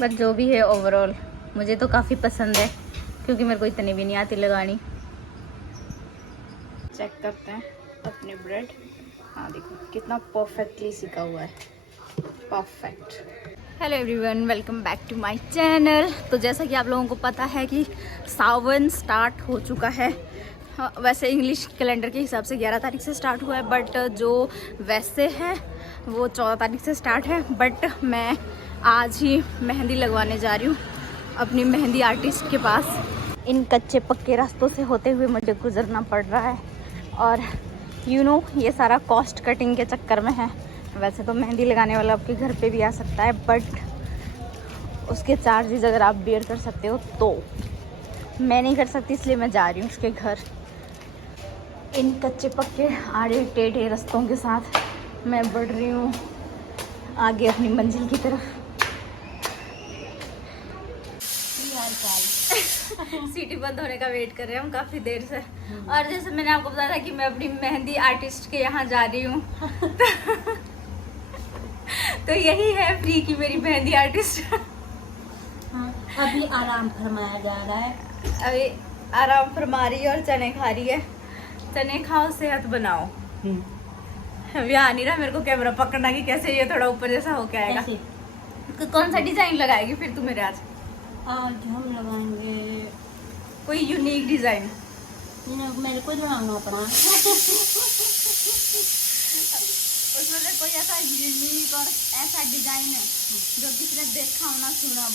But जो भी है ओवरऑल मुझे तो काफ़ी पसंद है, क्योंकि मेरे को इतनी भी नहीं आती लगानी। चेक करते हैं अपने ब्रेड। हाँ देखो कितना परफेक्टली सिका हुआ है, perfect. Hello everyone, welcome back to my channel. तो जैसा कि आप लोगों को पता है कि सावन स्टार्ट हो चुका है। हाँ, वैसे इंग्लिश कैलेंडर के हिसाब से 11 तारीख से स्टार्ट हुआ है, बट जो वैसे है वो 14 तारीख से स्टार्ट है। बट मैं आज ही मेहंदी लगवाने जा रही हूँ अपनी मेहंदी आर्टिस्ट के पास। इन कच्चे पक्के रास्तों से होते हुए मुझे गुजरना पड़ रहा है, और ये सारा कॉस्ट कटिंग के चक्कर में है। वैसे तो मेहंदी लगाने वाला आपके घर पे भी आ सकता है, बट उसके चार्जेस अगर आप बेयर कर सकते हो तो। मैं नहीं कर सकती, इसलिए मैं जा रही हूँ उसके घर। इन कच्चे पक्के आड़े टेढ़े रास्तों के साथ मैं बढ़ रही हूँ आगे अपनी मंजिल की तरफ। सीटी बंद होने का वेट कर रहे हैं हम काफ़ी देर से। और जैसे मैंने आपको बताया था कि मैं अपनी मेहंदी आर्टिस्ट के यहाँ जा रही हूँ तो यही है फ्री की मेरी मेहंदी आर्टिस्ट। हाँ, अभी आराम फरमाया जा रहा है। अभी आराम फरमा रही है और चने खा रही है। चने खाओ सेहत बनाओ। अभी आ नहीं रहा मेरे को कैमरा पकड़ना कि कैसे ये थोड़ा ऊपर जैसा होके आएगा। तो कौन सा डिजाइन लगाएगी फिर तू मेरे आज? आज हम लगाएंगे कोई यूनिक डिजाइन। मेरे को लगाना पड़ा उसमें से कोई ऐसा यूनिक और ऐसा डिजाइन है जो किसी ने देखा हो ना सुना हो।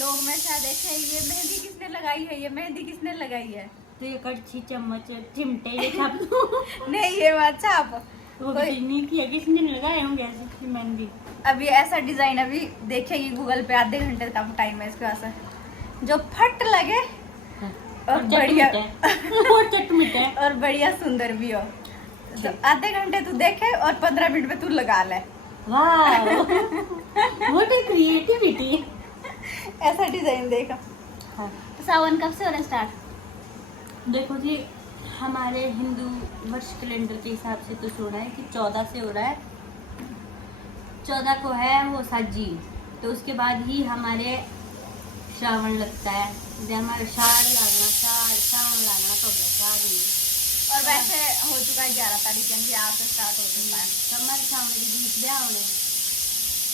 लोग में शायद देखे ये मेहंदी किसने लगाई है, ये मेहंदी किसने लगाई है। तो ये कड़छी चम्मच चिमटे ये छाप दो। नहीं ये मत छाप। वो नहीं किया, किसने लगाए होंगे ऐसी मेहंदी। अभी ऐसा डिजाइन अभी देखेगी गूगल पे, आधे घंटे का टाइम है इसके पास, जो फट लगे और बढ़िया और बढ़िया सुंदर भी हो। तो आधे घंटे तू देखे और 15 मिनट में तू लगा ले। वाह व्हाट ए क्रिएटिविटी। ऐसा डिजाइन देखा। हाँ। तो सावन कब से हो रहा है स्टार्ट? देखो जी, हमारे हिंदू वर्ष कैलेंडर के हिसाब से तो सुना है कि 14 से हो रहा है। 14 को है वो साजी, तो उसके बाद ही हमारे श्रावण लगता है। जब हमारे श्रावण लागना तो और वैसे हो चुका है 11 तारीख, यानी आज से स्टार्ट हो चुका है। हमारे श्रावण के बीच ब्याह होने,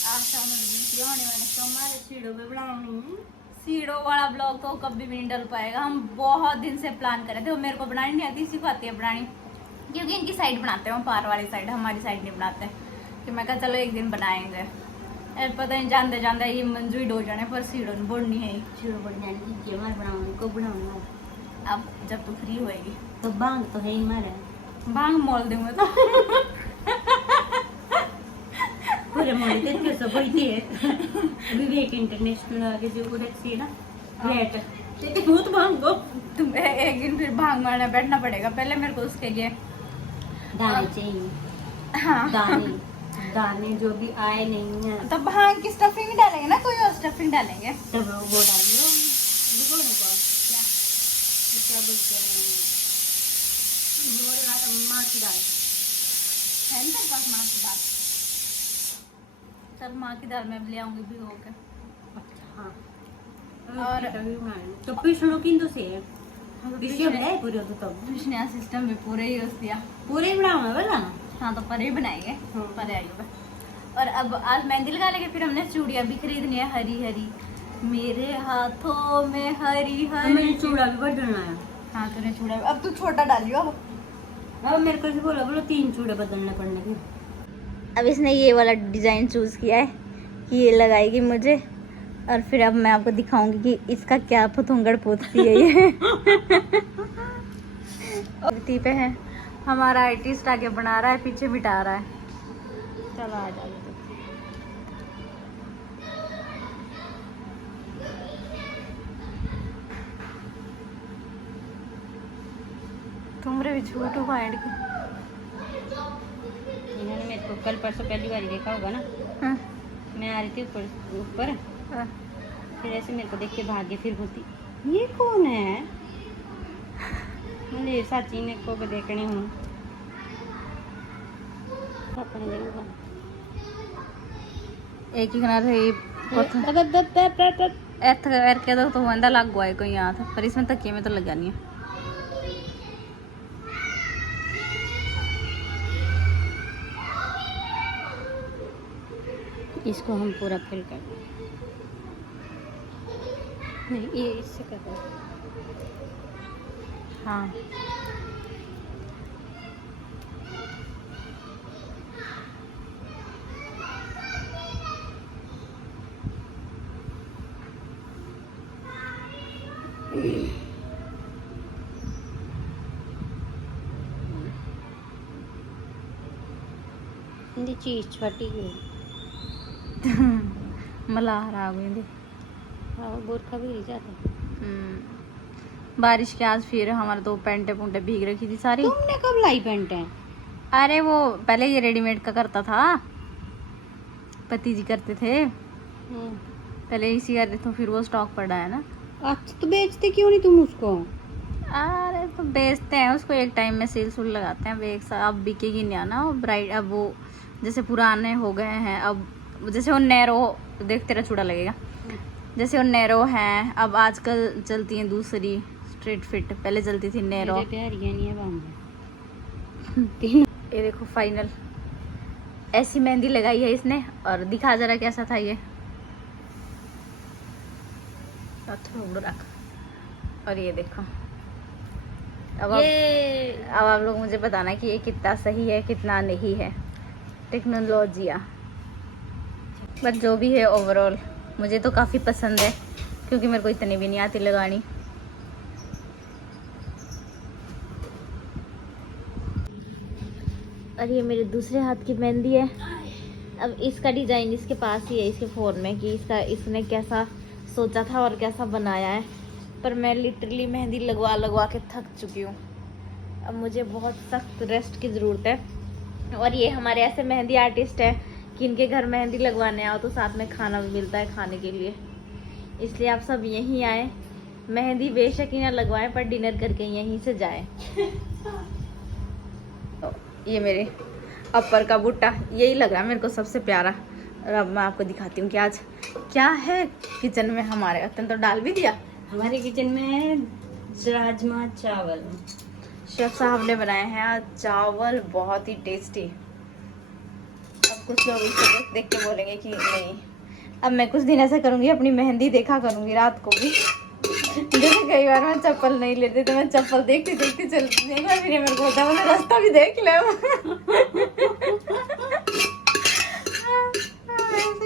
आज श्रावण के बीच ब्याह होने वाले। तो हमारे सीढ़ों पे बनानी। सीढ़ो वाला ब्लॉग तो कभी भी नहीं डल पाएगा। हम बहुत दिन से प्लान कर रहे थे, वो मेरे को बनानी नहीं आती, इसी को आती है बनानी, क्योंकि इनकी साइड बनाते हैं पार वाली साइड, हमारी साइड नहीं बनाते। कि मैं कहा चलो एक दिन बनाएंगे। पता नहीं जानते जानते ये मंजू ही डो जाने पर सीढ़ो बोड़नी है। सीढ़ों बढ़ जाने हमारे बनाने को बनाना। अब जब तू फ्री होएगी तो बांग तो है ही हमारे, भांग मोल दूंगा तो पूरे मोल के सब होती है। विवेक इंटरनेशनल आगे जो रखी है ना फ्लैट, लेकिन बहुत भांग दो। तुम्हें एक दिन फिर भांग मारना बैठना पड़ेगा। पहले मेरे को उसके लिए दाने चाहिए। हाँ दाने जो भी आए नहीं है तो भांग की स्टफिंग डालेंगे ना, कोई और स्टफिंग डालेंगे। तब वो डालियो भिगोने को। क्या बोलते हैं माँ की दाल है ना तेरे पास माँ की दाल? चल माँ की दाल मैं ले आऊंगी भिगो के। हाँ। और तो पिछलो किंतु से है पूरे तो तब पिछले सिस्टम में पूरे ही उस दिया पूरे ही बनाऊंगा बोला ना। हाँ तो परे ही बनाएंगे, परे आइएगा। और अब आज मेहंदी लगा लेंगे, फिर हमने चूड़ियाँ भी खरीदनी है हरी हरी। मेरे हाथों में हरी हरी चूड़ा भी बदलना है। हाँ तूने चूड़ा, अब तू छोटा डालियो। अब मेरे को बोलो 3 चूड़े बदलने पड़ने के। अब इसने ये वाला डिज़ाइन चूज़ किया है कि ये लगाएगी मुझे, और फिर अब मैं आपको दिखाऊंगी कि इसका क्या फतुंगड़ पोतती है ये पे है हमारा आर्टिस्ट, आगे बना रहा है पीछे मिटा रहा है। चलो आ जाओ। तुमरे भी झूठ फाइंड की इन्होंने मेरे को कल परसों पहली बार देखा होगा ना। हाँ। मैं आ रही थी ऊपर हाँ। फिर ऐसे मेरे को देख के भागे, फिर बोलती ये कौन है। मुझे साची ने को देखने हूँ एक ही किनारे ਇੱਥੇ ਕਰਕੇ ਤਾਂ ਤੂੰ ਕਹਿੰਦਾ ਲੱਗ ਗਿਆ कोई यहाँ था पर इसमें तकिए में तो लगा नहीं है। इसको हम पूरा फिल कर नहीं, ये इससे कर दो। हाँ ये चीज छोटी गई। मलाह आ गई। हाँ गोरखा भी नहीं जाता। बारिश के आज फिर हमारे तो पैंटे पुंटे भीग रखी थी सारी। तुमने कब लाई पेंट है? अरे वो पहले ये रेडीमेड का करता था, पति जी करते थे पहले इसी कर रहे थे, फिर वो स्टॉक पड़ा है ना। अच्छा तो बेचते क्यों नहीं तुम उसको? अरे तो बेचते हैं उसको, एक टाइम में सेल सुल लगाते हैं। अब एक साल अब बिकेगी नहीं ना वो ब्राइड। अब वो जैसे पुराने हो गए हैं, अब जैसे वो नैरो, देख तेरा चूड़ा लगेगा, जैसे वो नैरो हैं। अब आजकल चलती हैं दूसरी स्ट्रेट फिट, पहले चलती थी नैरो। ये देखो फाइनल ऐसी मेहंदी लगाई है इसने। और दिखा जरा कैसा था ये, रख। और ये देखो अब आप लोग मुझे बताना कि ये कितना सही है कितना नहीं है। टेक्नोलॉजिया बट जो भी है ओवरऑल मुझे तो काफ़ी पसंद है, क्योंकि मेरे को इतनी भी नहीं आती लगानी। और ये मेरे दूसरे हाथ की मेहंदी है। अब इसका डिज़ाइन इसके पास ही है, इसके फ़ोन में, कि इसने कैसा सोचा था और कैसा बनाया है। पर मैं लिटरली मेहंदी लगवा लगवा के थक चुकी हूँ। अब मुझे बहुत सख्त रेस्ट की ज़रूरत है। और ये हमारे ऐसे मेहंदी आर्टिस्ट हैं कि इनके घर मेहंदी लगवाने आओ तो साथ में खाना भी मिलता है खाने के लिए। इसलिए आप सब यहीं आए, मेहंदी बेशक ही ना लगवाएं पर डिनर करके यहीं से जाएं। तो ये मेरे अपर का बूटा यही लग रहा है मेरे को सबसे प्यारा। और अब मैं आपको दिखाती हूँ कि आज क्या है किचन में हमारे। अतन तो डाल भी दिया। हमारे किचन में राजमा चावल शेफ साहब ने बनाए हैं आज चावल, बहुत ही टेस्टी। अब कुछ लोग इसे देख के बोलेंगे कि नहीं। अब मैं कुछ दिन ऐसा करूँगी, अपनी मेहंदी देखा करूँगी रात को भी। जैसे कई बार मैं चप्पल नहीं लेती तो मैं चप्पल देखती देखती चलती थी। एक बार फिर मेरे को होता है मैंने रास्ता भी देख ले।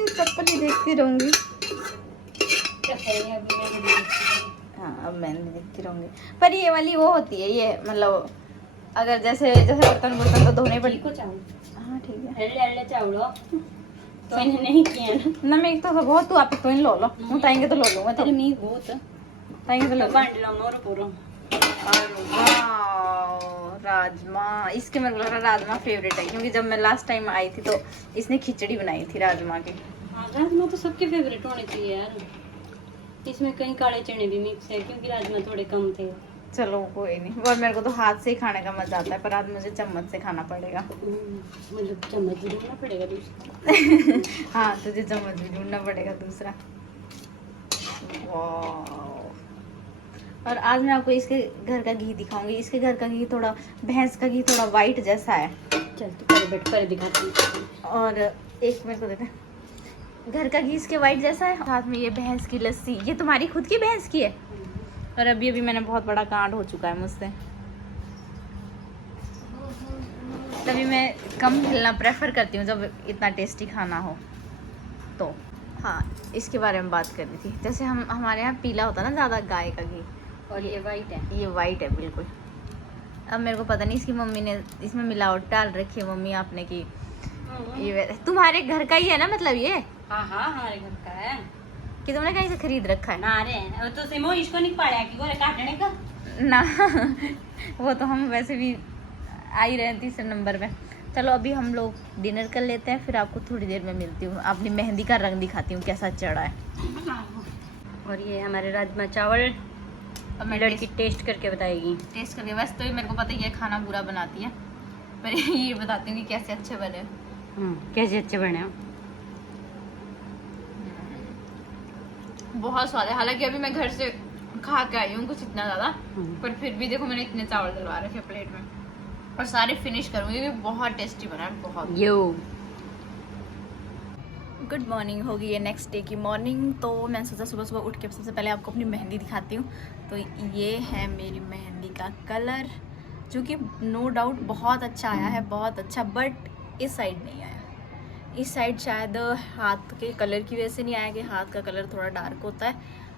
चप्पल ही देखती रहूंगी। हाँ अब मैं देखती रहूंगी। पर ये वाली वो होती है, ये मतलब अगर जैसे बर्तन तो धोने पड़ी को चावल। हाँ ठीक है। हेले चावलो तो इन्हें नहीं किया ना मैं एक तो बहुत तू आप तो इन लो हूँ ताएंगे तो लो लूँगा तो मी बहुत ताएंगे तो लो बांट लो मोर पूरा। राजमा, इसके मेरे को लग रहा राजमा फेवरेट है, क्योंकि जब मैं लास्ट टाइम आई थी तो इसने खिचड़ी बनाई थी राजमा की। राजमा तो सबके फेवरेट होने चाहिए यार। इसमें कहीं काले चने भी मिक्स है क्योंकि राजमा थोड़े कम थे। चलो कोई नहीं, और मेरे को तो हाथ से ही खाने का मजा आता है, पर आज मुझे चम्मच से खाना पड़ेगा। मतलब चम्मच भी ढूंढना पड़ेगा दूसरा। हाँ तुझे चम्मच भी ढूंढना पड़ेगा दूसरा। और आज मैं आपको इसके घर का घी दिखाऊंगी। इसके घर का घी थोड़ा, भैंस का घी थोड़ा वाइट जैसा है। चल तो पहले बैठ पर दिखाती हूँ। और एक मेरे को देते, घर का घी इसके वाइट जैसा है। साथ में ये भैंस की लस्सी, ये तुम्हारी खुद की भैंस की है। और अभी अभी मैंने बहुत बड़ा कांड हो चुका है मुझसे, तभी मैं कम हिलना प्रेफर करती हूँ जब इतना टेस्टी खाना हो तो। हाँ इसके बारे में बात करनी थी। जैसे हमारे यहाँ पीला होता है ना ज़्यादा गाय का घी, और ये वाइट है। ये वाइट है बिल्कुल। अब मेरे को पता नहीं इसकी मम्मी ने इसमें मिलावट डाल रखी है, मम्मी आपने की। ये तुम्हारे घर का ही है ना, मतलब ये? हाँ हाँ हमारे घर का है। कि तुमने कहीं से खरीद रखा है? ना रे तो सिमो इसको नहीं पाया कि गोरे काटने का ना। वो तो हम वैसे भी आ ही रहे हैं तीसरे नंबर में। चलो अभी हम लोग डिनर कर लेते हैं, फिर आपको थोड़ी देर में मिलती हूँ। अपनी मेहंदी का रंग दिखाती हूँ कैसा चढ़ा है। और ये हमारे राजमा चावल। अब मैं लड़की टेस्ट करके बताएगी। टेस्ट करके वैसे तो मेरे को पता ही है खाना बुरा बनाती है, पर ये बताती हूँ कि कैसे अच्छे बने। कैसे अच्छे बने हो? बहुत स्वाद है। हालांकि अभी मैं घर से खा के आई हूँ कुछ इतना ज़्यादा, पर फिर भी देखो मैंने इतने चावल डलवा रखे प्लेट में और सारे फिनिश करूँगी क्योंकि बहुत टेस्टी बना है, बहुत। गुड मॉर्निंग होगी ये नेक्स्ट डे की मॉर्निंग। तो मैंने सोचा सुबह सुबह उठ के सबसे पहले आपको अपनी मेहंदी दिखाती हूँ। तो ये है मेरी मेहंदी का कलर, जो कि नो डाउट बहुत अच्छा आया है, बहुत अच्छा। बट इस साइड नहीं आया, इस साइड शायद हाथ के कलर की वजह से नहीं आया कि हाथ का कलर थोड़ा डार्क होता है,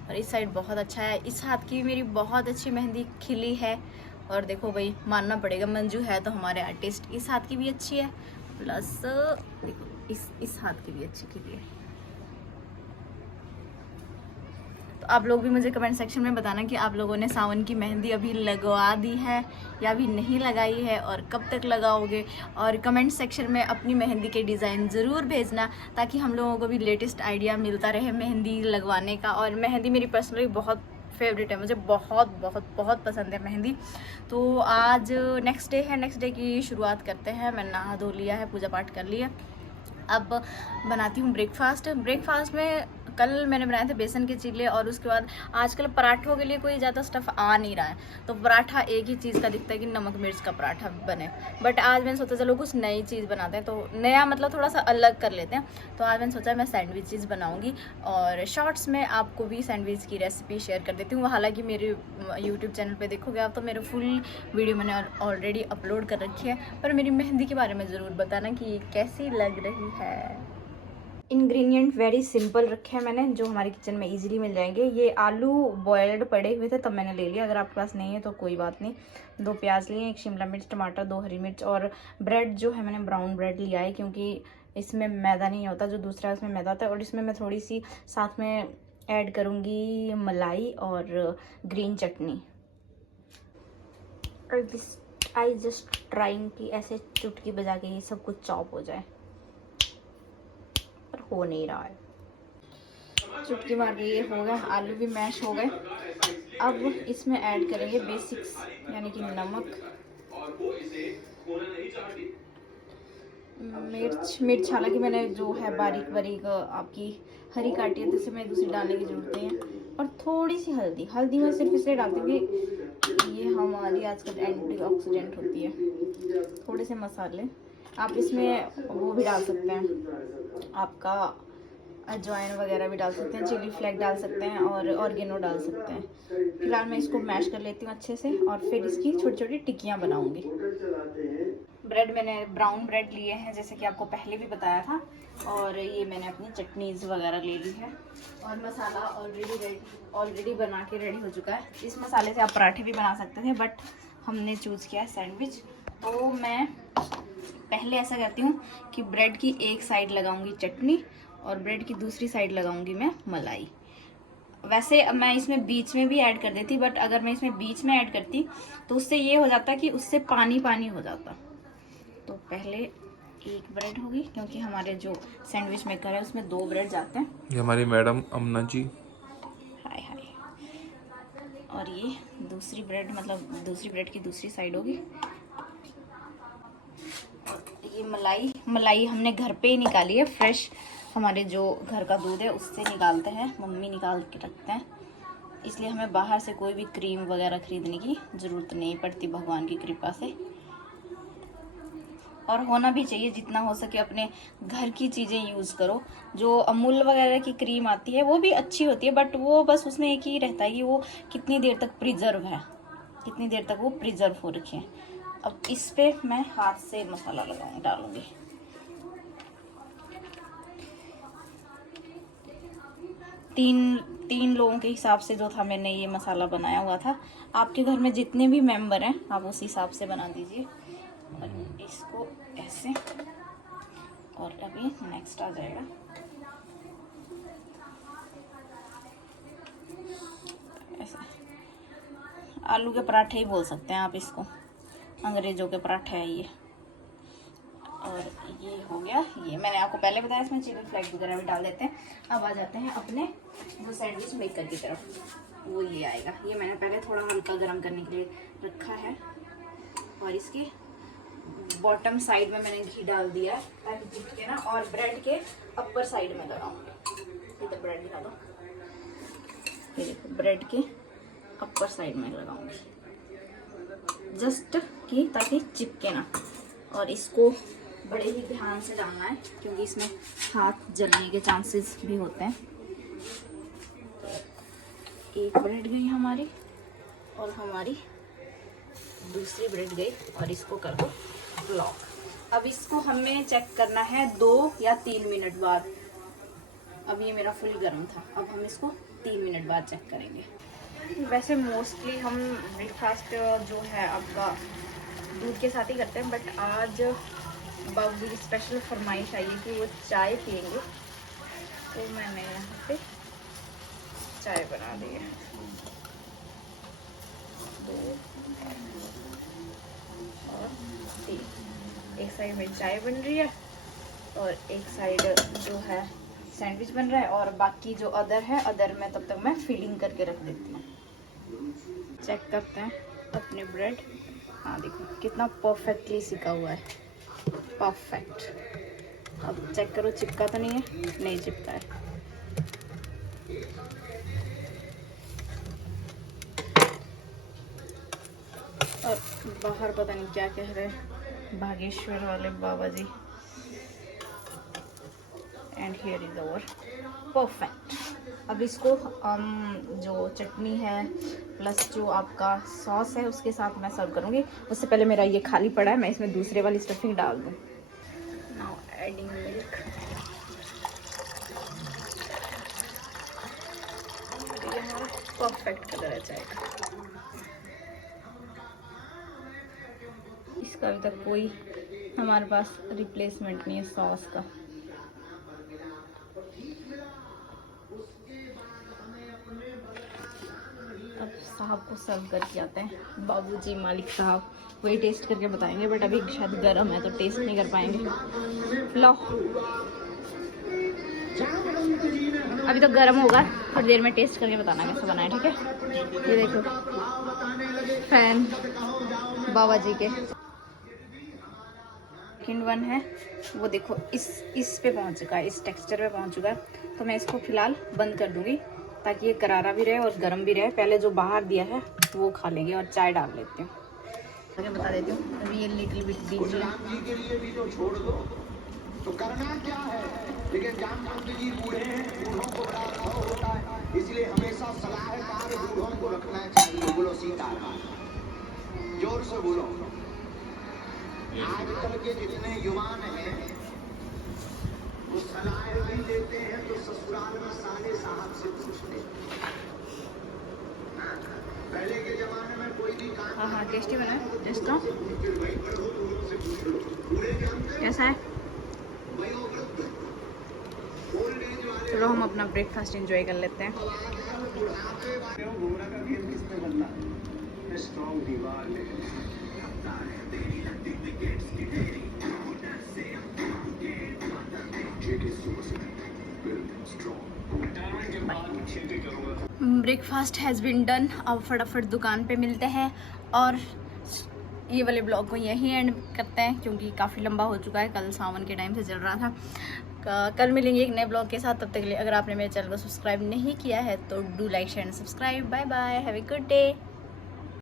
और इस साइड बहुत अच्छा है। इस हाथ की भी मेरी बहुत अच्छी मेहंदी खिली है। और देखो भाई, मानना पड़ेगा, मंजू है तो हमारे आर्टिस्ट, इस हाथ की भी अच्छी है, प्लस देखो इस हाथ की भी अच्छी खिली है। तो आप लोग भी मुझे कमेंट सेक्शन में बताना कि आप लोगों ने सावन की मेहंदी अभी लगवा दी है या अभी नहीं लगाई है, और कब तक लगाओगे। और कमेंट सेक्शन में अपनी मेहंदी के डिज़ाइन ज़रूर भेजना, ताकि हम लोगों को भी लेटेस्ट आइडिया मिलता रहे मेहंदी लगवाने का। और मेहंदी मेरी पर्सनली बहुत फेवरेट है, मुझे बहुत बहुत बहुत पसंद है मेहंदी। तो आज नेक्स्ट डे है, नेक्स्ट डे की शुरुआत करते हैं। मैं नहा धो लिया है, पूजा पाठ कर लिया। अब बनाती हूँ ब्रेकफास्ट। ब्रेकफास्ट में कल मैंने बनाए थे बेसन के चीले, और उसके बाद आजकल पराठों के लिए कोई ज़्यादा स्टफ़ आ नहीं रहा है, तो पराठा एक ही चीज़ का दिखता है कि नमक मिर्च का पराठा बने। बट आज मैंने सोचा चलो कुछ नई चीज़ बनाते हैं, तो नया मतलब थोड़ा सा अलग कर लेते हैं। तो आज मैंने सोचा मैं सैंडविचेस बनाऊँगी, और शॉर्ट्स में आपको भी सैंडविच की रेसिपी शेयर कर देती हूँ। हालाँकि मेरे यूट्यूब चैनल पर देखोगे आप तो मेरे फुल वीडियो मैंने ऑलरेडी अपलोड कर रखी है, पर मेरी मेहंदी के बारे में ज़रूर बताना कि कैसी लग रही है। इंग्रेडिएंट वेरी सिंपल रखे हैं मैंने, जो हमारे किचन में इजीली मिल जाएंगे। ये आलू बॉयल्ड पड़े हुए थे तब मैंने ले लिया, अगर आपके पास नहीं है तो कोई बात नहीं। 2 प्याज लिए, 1 शिमला मिर्च, टमाटर, 2 हरी मिर्च, और ब्रेड जो है मैंने ब्राउन ब्रेड लिया है, क्योंकि इसमें मैदा नहीं होता, जो दूसरा है उसमें मैदा होता है। और इसमें मैं थोड़ी सी साथ में ऐड करूँगी मलाई और green chutney. I just trying कि ऐसे चुटकी बजा के ये सब कुछ चॉप हो जाए, हो नहीं रहा है। चुटकी मार के ये हो गया, आलू भी मैश हो गए। अब इसमें ऐड करेंगे बेसिक्स, यानी कि नमक, मिर्च हालांकि मैंने जो है बारीक बारीक आपकी हरी काटी है, तो इसे मैं दूसरी डालने की जरूरत नहीं है। और थोड़ी सी हल्दी मैं सिर्फ इसलिए डालती हूँ कि ये हमारी आजकल एंटीऑक्सीडेंट होती है। थोड़े से मसाले आप इसमें वो भी डाल सकते हैं, आपका अजवाइन वगैरह भी डाल सकते हैं, चिली फ्लेक डाल सकते हैं, और ऑर्गेनो डाल सकते हैं। फिलहाल मैं इसको मैश कर लेती हूँ अच्छे से, और फिर इसकी छोटी छोटी टिक्कियाँ बनाऊंगी। ब्रेड मैंने ब्राउन ब्रेड लिए हैं, जैसे कि आपको पहले भी बताया था, और ये मैंने अपनी चटनीज़ वगैरह ले ली है, और मसाला ऑलरेडी बना के रेडी हो चुका है। इस मसाले से आप पराठे भी बना सकते थे, बट हमने चूज़ किया है सैंडविच। तो मैं पहले ऐसा करती हूँ कि ब्रेड की एक साइड लगाऊंगी चटनी, और ब्रेड की दूसरी साइड लगाऊंगी मैं मलाई। वैसे मैं इसमें बीच में भी ऐड कर देती, बट अगर मैं इसमें बीच में ऐड करती तो उससे ये हो जाता कि उससे पानी पानी हो जाता। तो पहले एक ब्रेड होगी, क्योंकि हमारे जो सैंडविच मेकर है उसमें 2 ब्रेड जाते हैं। ये हमारी मैडम अमना जी, हाय हाय। और ये दूसरी ब्रेड, मतलब दूसरी ब्रेड की दूसरी साइड होगी। ये मलाई हमने घर पे ही निकाली है, फ्रेश, हमारे जो घर का दूध है उससे निकालते हैं, मम्मी निकाल के रखते हैं, इसलिए हमें बाहर से कोई भी क्रीम वगैरह खरीदने की ज़रूरत नहीं पड़ती, भगवान की कृपा से। और होना भी चाहिए, जितना हो सके अपने घर की चीज़ें यूज़ करो। जो अमूल वगैरह की क्रीम आती है वो भी अच्छी होती है, बट वो बस उसमें एक ही रहता है कि वो कितनी देर तक प्रिजर्व है, कितनी देर तक वो प्रिजर्व हो रखी है। अब इस पे मैं हाथ से मसाला डालूंगी। तीन लोगों के हिसाब से जो था मैंने ये मसाला बनाया हुआ था। आपके घर में जितने भी मेंबर हैं आप उस हिसाब से बना दीजिए। और इसको ऐसे, और अभी नेक्स्ट आ जाएगा ऐसे। आलू के पराठे ही बोल सकते हैं आप इसको, अंग्रेजों के पराठे है ये। और ये हो गया, ये मैंने आपको पहले बताया, इसमें चिली फ्लेक्स वगैरह भी डाल देते हैं। अब आ जाते हैं अपने वो सैंडविच मेकर की तरफ, वो ये आएगा। ये मैंने पहले थोड़ा हल्का गर्म करने के लिए रखा है, और इसके बॉटम साइड में मैंने घी डाल दिया है ताकि चिपके ना, और ब्रेड के अपर साइड में लगाऊंगी। ये तो ब्रेड दिखा दो, ये देखो ब्रेड के अपर साइड में लगाऊंगी, जस्ट कि ताकि चिपके ना। और इसको बड़े ही ध्यान से डालना है क्योंकि इसमें हाथ जलने के चांसेस भी होते हैं। एक ब्रेड गई हमारी और हमारी दूसरी ब्रेड गई और इसको कर दो लॉक। अब इसको हमें चेक करना है 2 या 3 मिनट बाद। अब ये मेरा फुल गर्म था, अब हम इसको 3 मिनट बाद चेक करेंगे। वैसे मोस्टली हम ब्रेकफास्ट जो है आपका दूध के साथ ही करते हैं, बट आज बाबू की स्पेशल फरमाइश आई है कि वो चाय पियेंगे, तो मैंने यहाँ पे चाय बना दी है। 2 और 3, एक साइड में चाय बन रही है और एक साइड जो है सैंडविच बन रहा है, और बाकी जो अदर है, अदर में तब तक मैं फिलिंग करके रख देती हूँ। चेक करते हैं अपने ब्रेड। हाँ देखो कितना परफेक्टली सिका हुआ है, परफेक्ट। अब चेक करो चिपका तो नहीं है, नहीं चिपका है। और बाहर पता नहीं क्या कह रहे हैं बागेश्वर वाले Baba ji. And here is our perfect. अब इसको जो चटनी है प्लस जो आपका सॉस है उसके साथ मैं सर्व करूँगी। उससे पहले मेरा ये खाली पड़ा है, मैं इसमें दूसरे वाली स्टफिंग डाल दूँ। Now adding milk. ये हमारा परफेक्ट कलर है चाय का। इसका अभी तक कोई हमारे पास रिप्लेसमेंट नहीं है सॉस का। अब साहब को सर्व करके आते हैं, बाबूजी मालिक साहब वही टेस्ट करके बताएंगे, बट अभी शायद गर्म है तो टेस्ट नहीं कर पाएंगे। लो अभी तो गर्म होगा, थोड़ी देर में टेस्ट करके बताना कैसा बना है, ठीक है। ये देखो फैन बाबा जी के। सेकंड वन है वो देखो इस पे पहुंच चुका है, इस टेक्सचर पे पहुंच चुका है, तो मैं इसको फिलहाल बंद कर दूंगी ताकि ये करारा भी रहे और गर्म भी रहे। पहले जो बाहर दिया है वो खा लेंगे और चाय डाल लेती हूँ। आगे बता देती हूँ अभी ये लिटिल बिट दीजिए तो करना क्या है, लेकिन जामवंत जी बूढ़े हैं, बूढ़ों को बड़ा अनुभव होता है, इसलिए हमेशा सलाहकार बूढ़ों को रखना चाहिए। बोलो सीताराम, जोर से बोलो। आजकल के जितने युवान हैं वो सलाह भी देते हैं तो ससुराल में साले साहब से पूछते। पहले के जमाने में कोई भी काम। हाँ टेस्टी बना है, टेस्ट लो कैसा है। चलो हम अपना ब्रेकफास्ट एंजॉय कर लेते हैं। Breakfast has been done. अब फटाफट दुकान पे मिलते हैं और ये वाले ब्लॉग को यहीं एंड करते हैं क्योंकि काफ़ी लंबा हो चुका है, कल सावन के टाइम से चल रहा था। कल मिलेंगे एक नए ब्लॉग के साथ, तब तक के लिए अगर आपने मेरे चैनल को सब्सक्राइब नहीं किया है तो do like share and subscribe. Bye bye, have a good day.